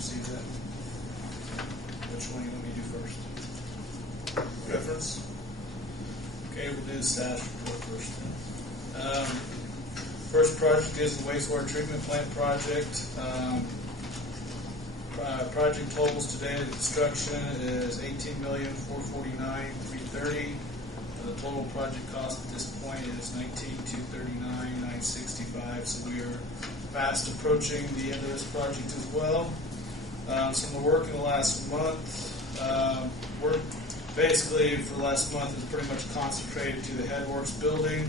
receive that. Which one do you want me to do first? Reference? Okay, we'll do the status report first then. First project is the wastewater treatment plant project. Project totals today of construction is $18,449,330. The total project cost at this point is $19,239,965. So we are fast approaching the end of this project as well. Some of the work in the last month, work basically for the last month is pretty much concentrated to the headworks building.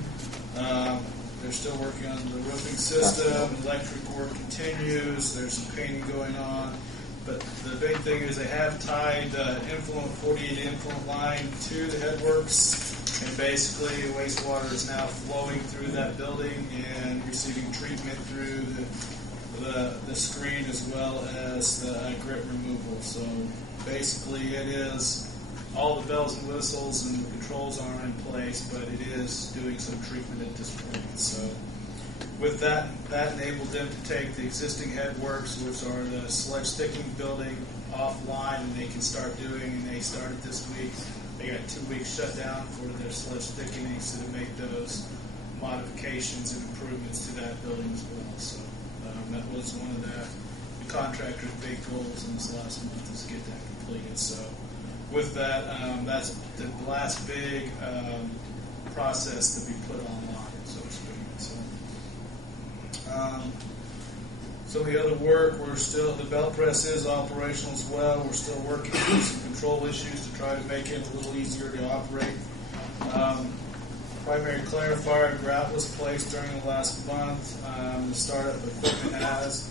They're still working on the roofing system. Electric work continues. There's some painting going on. But the big thing is they have tied 48 influent line to the headworks. And basically wastewater is now flowing through that building and receiving treatment through the screen as well as the grit removal. So basically it is all the bells and whistles and the controls aren't in place, but it is doing some treatment at this point. So with that enabled them to take the existing headworks, which are the sludge thickening building, offline, and they can start doing, and they started this week. They got 2 weeks shut down for their sludge thickening, so to make those modifications and improvements to that building as well. So that was one of the contractor's big goals in this last month, is to get that completed. So with that, that's the last big process to be put online, so to speak. So the other work, the belt press is operational as well. We're still working on some control issues to try to make it a little easier to operate. Primary clarifier grout was placed during the last month. The startup equipment has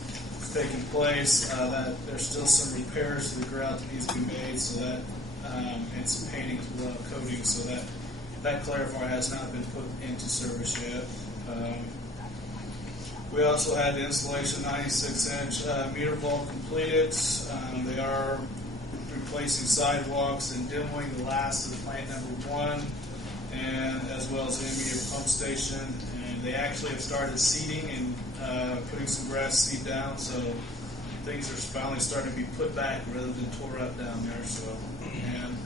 taken place. That there's still some repairs to the grout that needs to be made, so that and some painting as well, coating, so that clarifier has not been put into service yet. We also had the installation 96-inch meter vault completed. They are replacing sidewalks and demoing the last of plant number 1, and as well as the immediate pump station. And they actually have started seeding and putting some grass seed down, so things are finally starting to be put back rather than tore up down there. So, and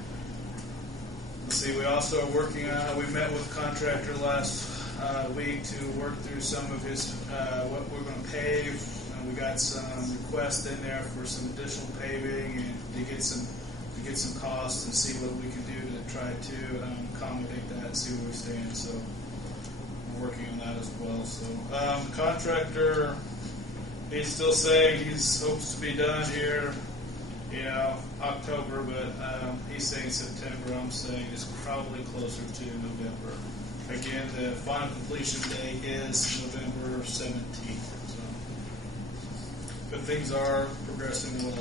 let's see, we also are working on. We met with the contractor last week to work through some of his what we're going to pave. We got some requests in there for some additional paving and to get some costs and see what we can do to try to accommodate that and see where we stand. So we're working on that as well. So contractor, he's still saying he's hopes to be done here, October, but he's saying September. I'm saying it's probably closer to November. Again, the final completion date is November 17th. So, but things are progressing well.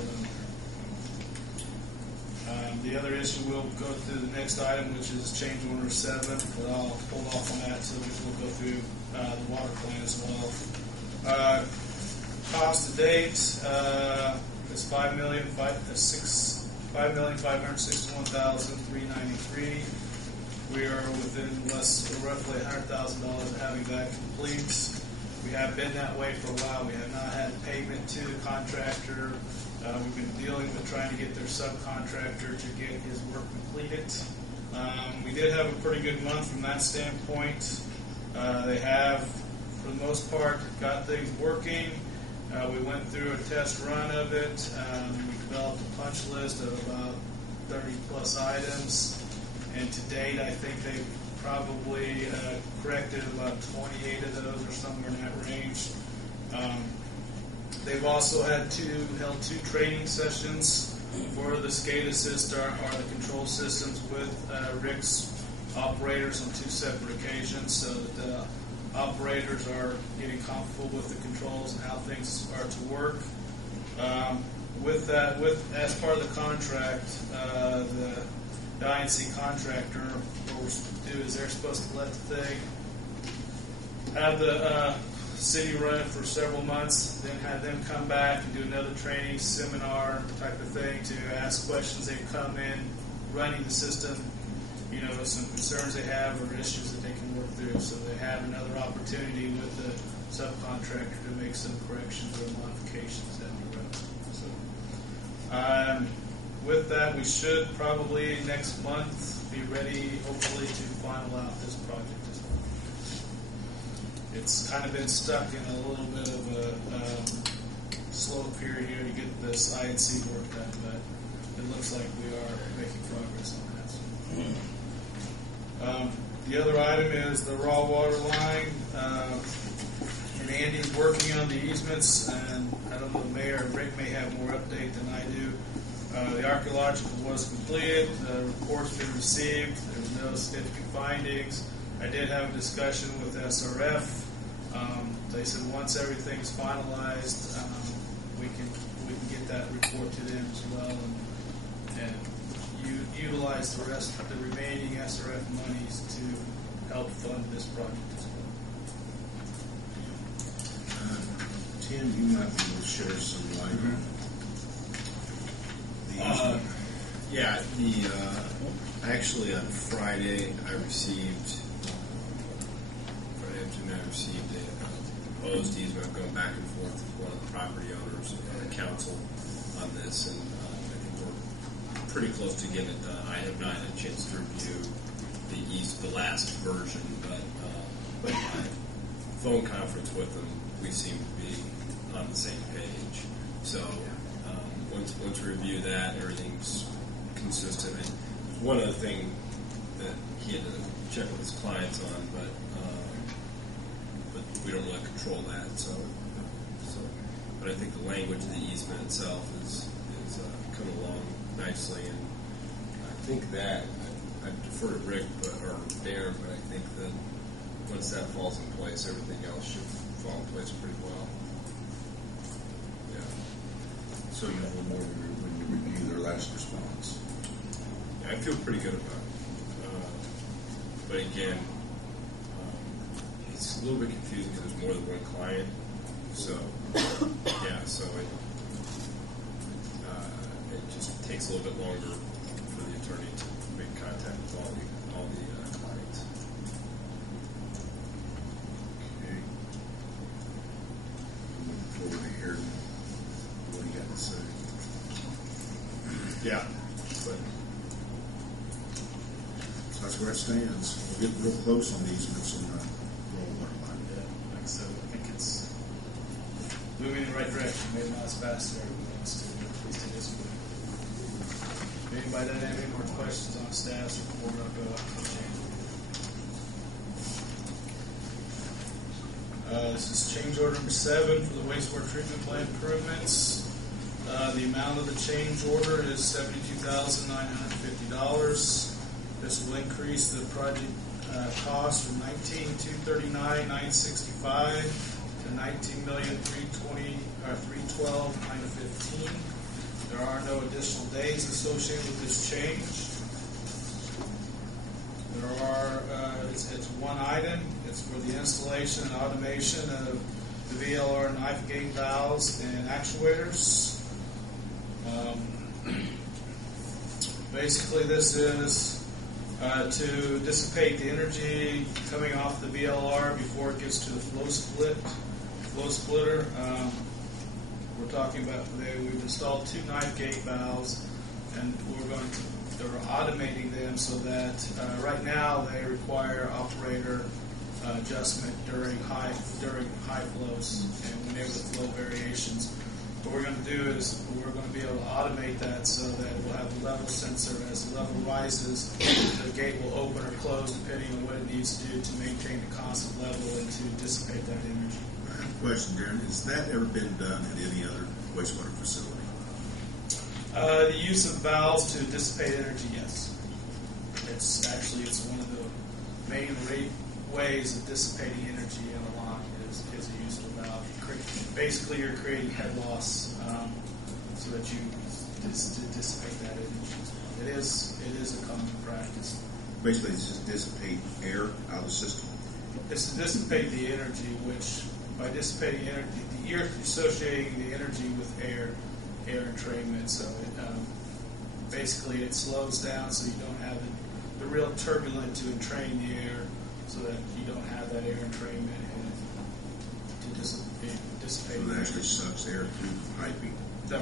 The other issue, we'll go through the next item, which is change order 7, but I'll hold off on that, so we'll go through the water plant as well. Cost to date is $5,561,393. We are within roughly $100,000 of having that complete. We have been that way for a while. We have not had payment to the contractor. We've been dealing with trying to get their subcontractor to get his work completed. We did have a pretty good month from that standpoint. They have, for the most part, got things working. We went through a test run of it. We developed a punch list of about 30 plus items. And to date, I think they've probably corrected about 28 of those or somewhere in that range. They've also held two training sessions for the SCADA system or the control systems with Rick's operators on 2 separate occasions, so that the operators are getting comfortable with the controls and how things are to work. As part of the contract, the INC contractor, what we're supposed to do is they're supposed to let the thing have the city run it for several months, then have them come back and do another training seminar type of thing to ask questions. They come in running the system, some concerns they have or issues that they can work through, so they have another opportunity with the subcontractor to make some corrections or modifications down the road. So With that, we should probably next month be ready, hopefully, to final out this project as well. It's kind of been stuck in a little bit of a slow period here to get this INC work done, but it looks like we are making progress on that. The other item is the raw water line. And Andy's working on the easements, and I don't know, Mayor Rick may have more update than I do. The archaeological was completed, the report's been received, there's no significant findings. I did have a discussion with SRF. They said once everything's finalized, we can get that report to them as well, and utilize the remaining SRF monies to help fund this project as well. Tim, you might be able to share some light on actually on Friday I received a proposed easement going back and forth with one of the property owners and the council on this, and I think we're pretty close to getting it done. I have not had a chance to review the last version, but my phone conference with them, we seem to be on the same page. So once we review that, everything's consistent. And one other thing that he had to check with his clients on, but we don't really control that. But I think the language of the easement itself is coming along nicely, and I think that I defer to Rick or Darren, but I think that once that falls in place, everything else should fall in place pretty well. Yeah. So you know a little more when you review their last response. Yeah, I feel pretty good about it. But again, it's a little bit confusing because there's more than one client. So it just takes a little bit longer for the attorney to make contact with all the clients. Okay. I'm looking forward to hearing what you got to say. Yeah, but So that's where it stands. We'll get real close on the easements on the raw water line. Yeah, like I said, I think it's moving in the right direction, maybe not as fast as everyone wants to, but at least it is moving. If anybody doesn't have any more questions on staff's report, I'll go up to change. This is change order number 7 for the wastewater treatment plant improvements. The amount of the change order is $72,950. This will increase the project cost from $19,239,965 to $19,312,915. There are no additional days associated with this change. There are it's one item. It's for the installation and automation of the VLR knife gate valves and actuators. Basically, this is to dissipate the energy coming off the VLR before it gets to the flow splitter. We're talking about we've installed 2 knife gate valves, and they're automating them so that right now they require operator adjustment during high flows and whenever the flow variations. What we're going to do is we're going to be able to automate that so that we'll have a level sensor. As the level rises, the gate will open or close depending on what it needs to do to maintain a constant level and to dissipate that energy. Question, Darren, has that ever been done at any other wastewater facility? The use of valves to dissipate energy, yes. It's one of the main ways of dissipating energy in a lock is the use of a valve. Basically, you're creating head loss so that you dissipate that energy. It is a common practice. Basically, it's just dissipate air out of the system. It's to dissipate the energy, which by dissipating energy, you're associating the energy with air entrainment. So basically it slows down so you don't have the real turbulence to entrain the air, so that you don't have that air entrainment and to dissipate. So it actually sucks air through the piping. No.